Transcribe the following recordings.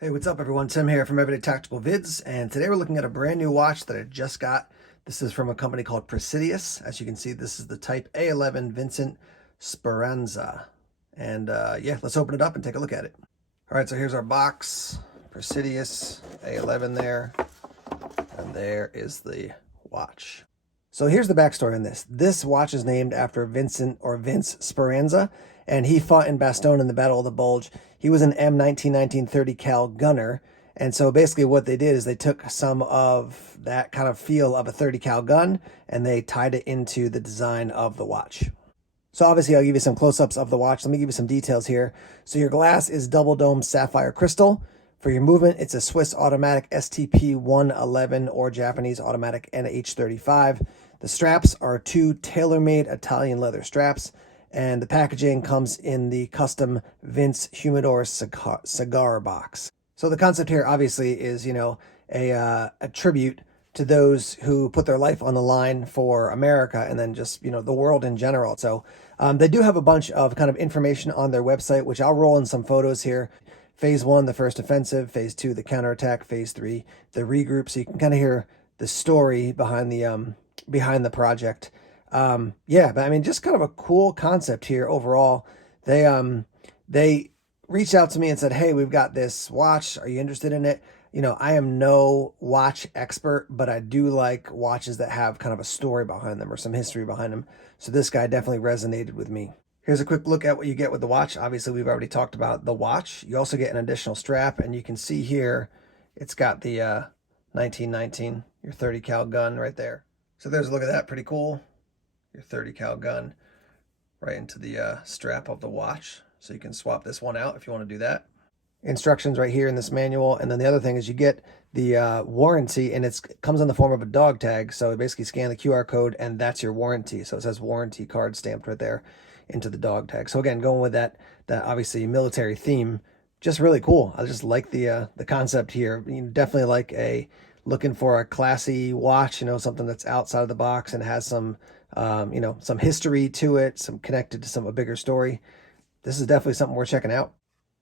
Hey, what's up everyone? Tim here from Everyday Tactical Vids, and today we're looking at a brand new watch that I just got. This is from a company called Presidius. As you can see, this is the Type A11 Vincent Speranza. And yeah, let's open it up and take a look at it. All right, so here's our box. Presidius A11 there, and there is the watch. So here's the backstory on this. This watch is named after Vincent or Vince Speranza, and he fought in Bastogne in the Battle of the Bulge. He was an M19 1930 cal gunner, and so basically what they did is they took some of that kind of feel of a 30 cal gun and they tied it into the design of the watch. So obviously I'll give you some close-ups of the watch. Let me give you some details here. So your glass is double dome sapphire crystal. For your movement, it's a Swiss automatic STP 111 or Japanese automatic NH35. The straps are two tailor-made Italian leather straps, and the packaging comes in the custom Vince Humidor cigar box. So the concept here obviously is, a tribute to those who put their life on the line for America and then just, the world in general. So they do have a bunch of kind of information on their website, which I'll roll in some photos here. Phase 1, the first offensive. Phase 2, the counterattack. Phase 3, the regroup. So you can kind of hear the story behind the project. Yeah, but I mean, just kind of a cool concept here overall. They reached out to me and said, "Hey, we've got this watch. Are you interested in it?" I am no watch expert, but I do like watches that have kind of a story behind them or some history behind them. So this guy definitely resonated with me. Here's a quick look at what you get with the watch. Obviously, we've already talked about the watch. You also get an additional strap, and you can see here, it's got the 1919, your 30 cal gun right there. So there's a look at that, pretty cool. Your 30 cal gun right into the strap of the watch. So you can swap this one out if you want to do that. Instructions right here in this manual. And then the other thing is you get the warranty, and it comes in the form of a dog tag. So basically scan the QR code and that's your warranty. So it says warranty card stamped right there into the dog tag. So again, going with that obviously military theme, just really cool. I just like the concept here. You definitely like looking for a classy watch, something that's outside of the box and has some some history to it, some connected to a bigger story. This is definitely something worth checking out.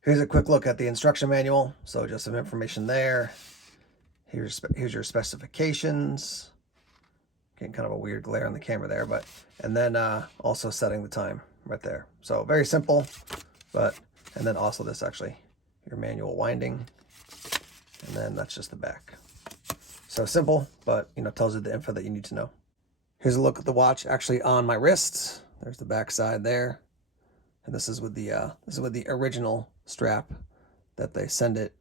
Here's a quick look at the instruction manual. So just some information there. Here's your specifications. Getting kind of a weird glare on the camera there, and then also setting the time right there. So very simple, and then also this actually, your manual winding, and then that's just the back. So simple, but tells you the info that you need to know. Here's a look at the watch actually on my wrist. There's the back side there, and this is with the original strap that they send it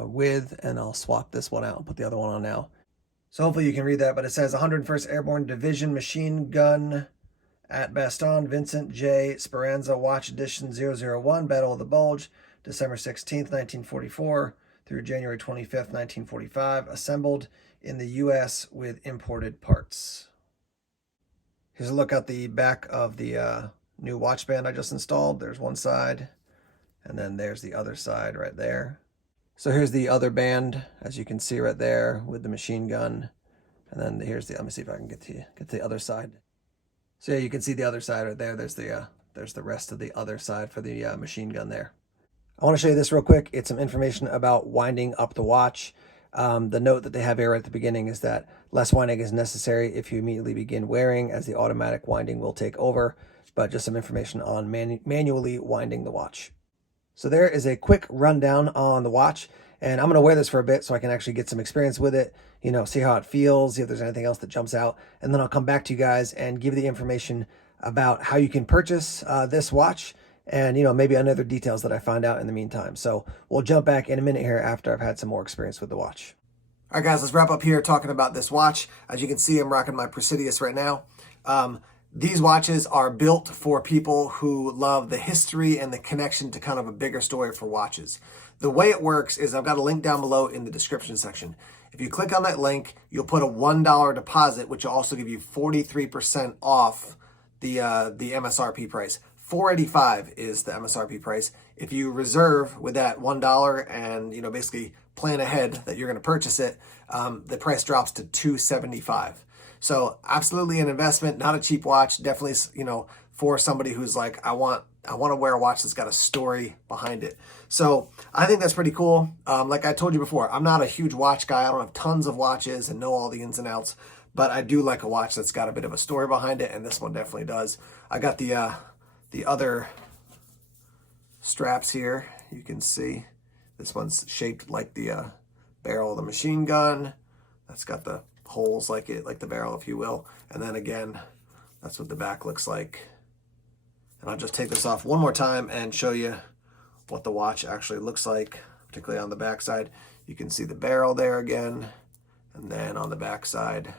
with, and I'll swap this one out and put the other one on now. So hopefully you can read that, but it says 101st Airborne Division Machine Gun at Bastogne, Vincent J. Speranza, Watch Edition 001, Battle of the Bulge, December 16th, 1944 through January 25th, 1945, assembled in the U.S. with imported parts. Here's a look at the back of the new watch band I just installed. There's one side, and then there's the other side right there. So here's the other band, as you can see right there with the machine gun. And then here's let me see if I can get to the other side. So yeah, you can see the other side right there. There's the rest of the other side for the machine gun there. I want to show you this real quick. It's some information about winding up the watch. The note that they have here at the beginning is that less winding is necessary if you immediately begin wearing, as the automatic winding will take over, but just some information on manually winding the watch. So there is a quick rundown on the watch, and I'm going to wear this for a bit so I can actually get some experience with it, see how it feels, see if there's anything else that jumps out, and then I'll come back to you guys and give you the information about how you can purchase this watch and, maybe other details that I find out in the meantime. So we'll jump back in a minute here after I've had some more experience with the watch. All right, guys, let's wrap up here talking about this watch. As you can see, I'm rocking my Presidius right now. These watches are built for people who love the history and the connection to kind of a bigger story for watches. The way it works is I've got a link down below in the description section. If you click on that link, you'll put a $1 deposit, which will also give you 43% off the MSRP price. $485 is the MSRP price. If you reserve with that $1 and basically plan ahead that you're going to purchase it, the price drops to $275. So absolutely an investment, not a cheap watch. Definitely, for somebody who's like, I want to wear a watch that's got a story behind it. So I think that's pretty cool. Like I told you before, I'm not a huge watch guy. I don't have tons of watches and know all the ins and outs, but I do like a watch that's got a bit of a story behind it, and this one definitely does. I got the other straps here. You can see this one's shaped like the barrel of the machine gun. That's got the holes like the barrel, if you will. And then again, that's what the back looks like. And I'll just take this off one more time and show you what the watch actually looks like, particularly on the back side. You can see the barrel there again, and then on the back side,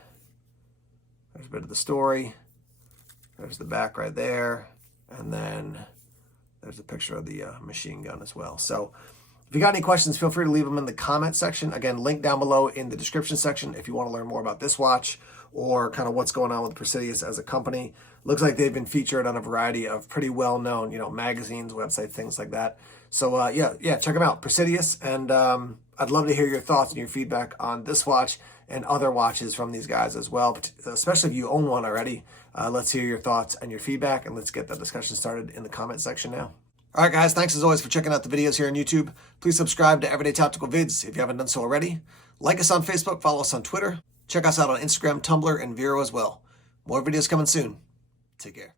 there's a bit of the story. There's the back right there, and then there's a picture of the machine gun as well. So if you got any questions, feel free to leave them in the comment section. Again, link down below in the description section if you want to learn more about this watch or kind of what's going on with Presidius as a company. Looks like they've been featured on a variety of pretty well-known, magazines, websites, things like that. So yeah, check them out, Presidius. And I'd love to hear your thoughts and your feedback on this watch and other watches from these guys as well, especially if you own one already. Let's hear your thoughts and your feedback, and let's get that discussion started in the comment section now. All right, guys, thanks as always for checking out the videos here on YouTube. Please subscribe to Everyday Tactical Vids if you haven't done so already. Like us on Facebook, follow us on Twitter. Check us out on Instagram, Tumblr, and Vero as well. More videos coming soon. Take care.